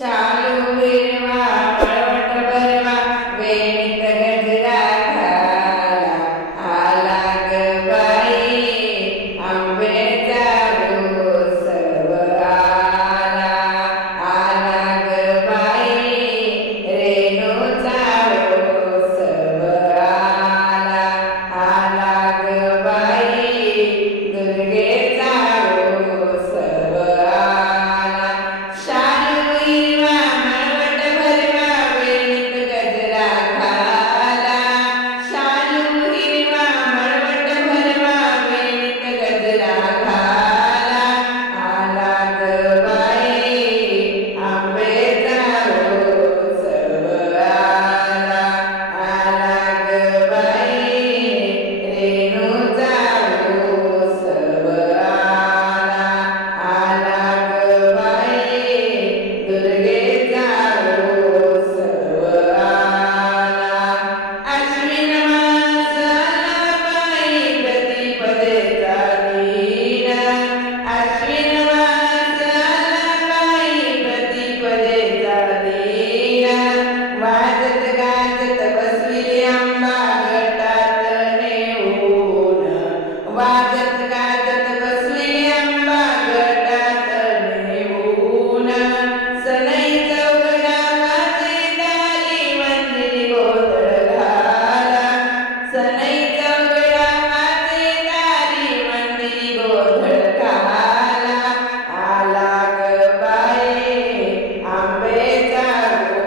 चालू हिरवा मळवट भरवा वेणीत गजरा घाला आला ग बाई आंब्याचा उत्सव आला आला ग बाई रेणूचा उत्सव आला आला ग बाई दुर्गेचा उत्सव आला शालू हिरवा मळवट भरवा वेणीत गजरा घाला शालू हिरवा मळवट भरवा वेणीत गजरा घाला आला ग बाई आंब्याचा उत्सव आला आला ग बाई रेणूचा उत्सव आला आला ग बाई दुर्गेचा उत्सव आला अश्विन मास आला बाई प्रतिपदेचा दिन अश्विन मास आला बाई प्रतिपदेचा दिन वाजत गाजत बसविली आंबा गटात नेऊन वाजत गाजत बसविली आंबा गटात नेऊन सनई चौघडा वाजे दारी मंदिरी गोंधळ घाला सनई चौघडा वाजे दारी मंदिरी गोंधळ घाला आला ग बाई आंब्याचा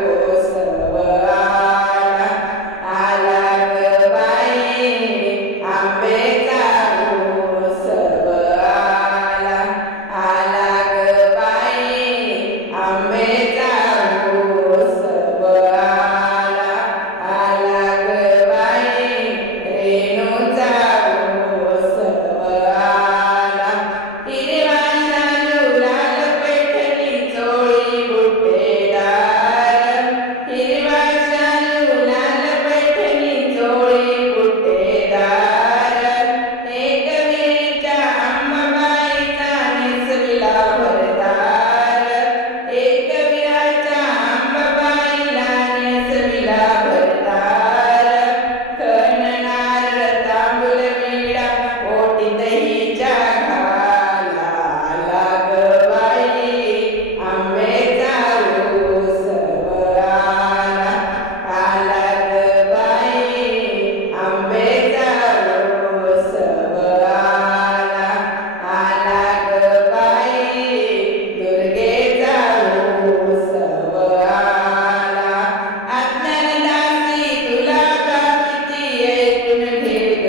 उत्सव आला आला ग बाई आंब्याचा उत्सव आला आला ग बाई आंब्याचा उत्सव आला आला ग बाई रेणूचा उत्सव आला हिरवा शालू लाल पैठणी चोळी बुट्टेदार हिरवा शालू लाल पैठणी चोळी बुट्टेदार एक विरेच्या अंबाबाईचा नेसविला भरदार एक विराच्या अंबाबाईला नेसविला भरदार खणनार तांबूल विडा ओटी दहीच्या घाला आला ग बाई आंब्याचा उत्सव आला आला ग बाई आंब्याचा उत्सव आला आला ग बाई दुर्गेचा उत्सव आला अज्ञानदासी तुला का किती ऐकून घे ग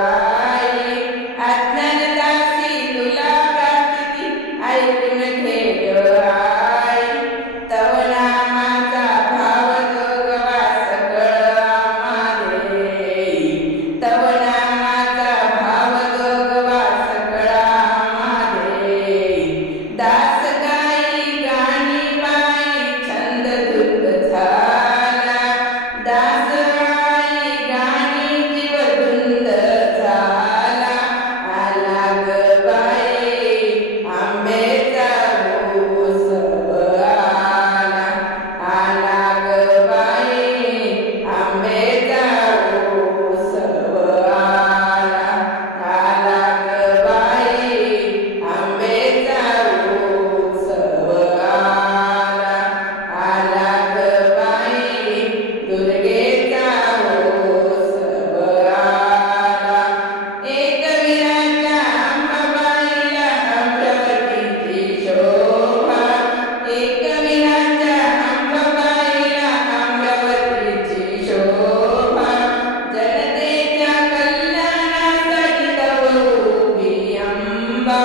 आई अज्ञानदासी तुला का किती ऐकून घे ग आई तव नामाचा भाव जोगवा सकळ आम्हाले तव नामाचा भाव जोगवा सकळ आम्हाले दास गाई गाणी बाई छंद धुत झाला दास गाई गाणी जीव धुंद झाला आला ग बाई आंब्याचा उत्सव आला आला ग बाई आंब्याचा उत्सव आला आला ग बाई आंब्याचा उत्सव आला आला ग बाई दुर्गेचा उत्सव आला एक विराच्या अंबाबाईला अमरावतीची शोभा एक विराच्या अंबाबाईला अमरावतीची शोभा जनतेच्या कल्याणासाठी तव उभी अंबा